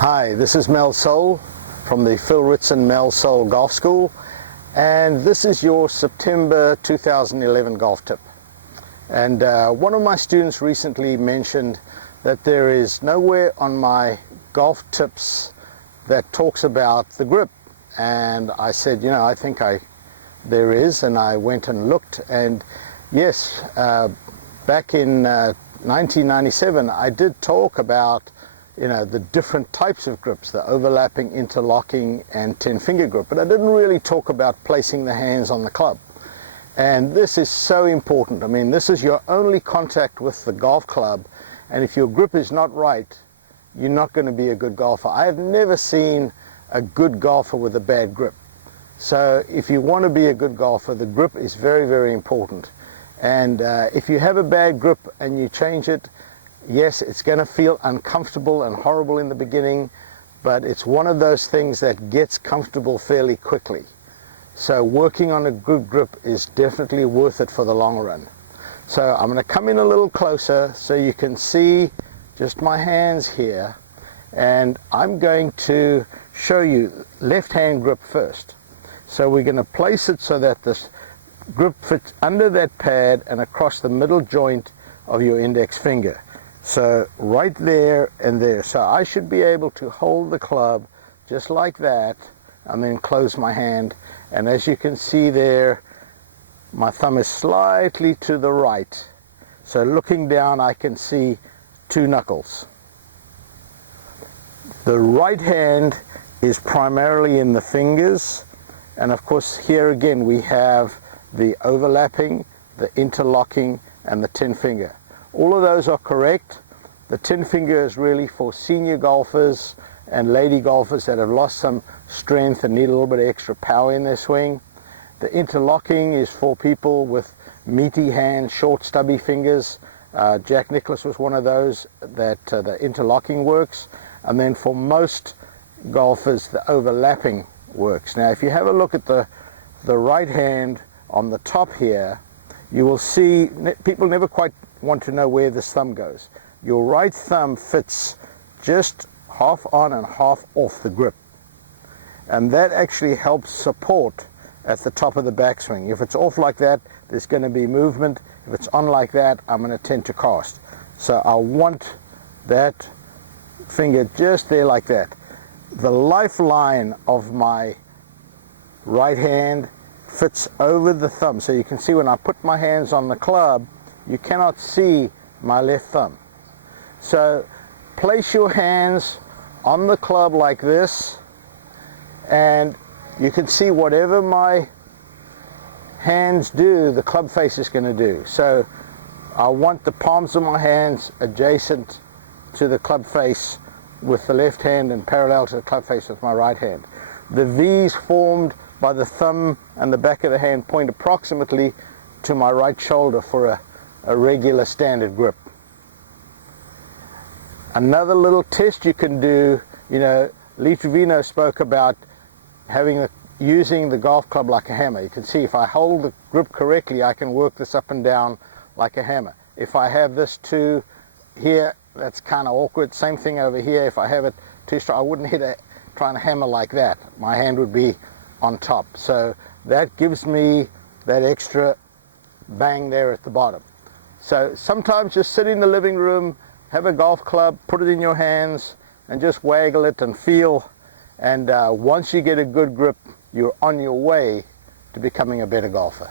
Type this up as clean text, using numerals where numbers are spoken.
Hi, this is Mel Sole from the Phil Ritson Mel Sole Golf School, and this is your September 2011 golf tip. And one of my students recently mentioned that there is nowhere on my golf tips that talks about the grip, and I said, you know, I think there is, and I went and looked, and yes, back in 1997 I did talk about the different types of grips, the overlapping, interlocking and 10-finger grip, but I didn't really talk about placing the hands on the club. And this is so important. I mean, this is your only contact with the golf club, and if your grip is not right, you're not going to be a good golfer. I have never seen a good golfer with a bad grip. So if you want to be a good golfer, the grip is very, very important. And if you have a bad grip and you change it, yes, it's going to feel uncomfortable and horrible in the beginning, but it's one of those things that gets comfortable fairly quickly. So working on a good grip is definitely worth it for the long run. So I'm going to come in a little closer so you can see just my hands here, and I'm going to show you left hand grip first. So we're going to place it so that this grip fits under that pad and across the middle joint of your index finger. So right there and there. So I should be able to hold the club just like that and then close my hand. And as you can see there, my thumb is slightly to the right. So looking down, I can see two knuckles. The right hand is primarily in the fingers. And of course, here again, we have the overlapping, the interlocking, and the 10-finger. All of those are correct. The 10-finger is really for senior golfers and lady golfers that have lost some strength and need a little bit of extra power in their swing. The interlocking is for people with meaty hands, short stubby fingers. Jack Nicklaus was one of those that the interlocking works. And then for most golfers, the overlapping works. Now if you have a look at the right hand on the top here, you will see people never quite want to know where this thumb goes. Your right thumb fits just half on and half off the grip, and that actually helps support at the top of the backswing. If it's off like that, there's going to be movement. If it's on like that, I'm going to tend to cast. So I want that finger just there like that. The lifeline of my right hand fits over the thumb, so you can see when I put my hands on the club, you cannot see my left thumb. So place your hands on the club like this, and you can see whatever my hands do, the club face is going to do. So I want the palms of my hands adjacent to the club face with the left hand and parallel to the club face with my right hand. The V's formed by the thumb and the back of the hand point approximately to my right shoulder for a regular standard grip. Another little test you can do, Lee Trevino spoke about using the golf club like a hammer. You can see if I hold the grip correctly, I can work this up and down like a hammer. If I have this too here, that's kind of awkward. Same thing over here. If I have it too strong, I wouldn't trying to hammer like that. My hand would be on top. So that gives me that extra bang there at the bottom. So sometimes just sit in the living room, have a golf club, put it in your hands and just waggle it and feel, and once you get a good grip, you're on your way to becoming a better golfer.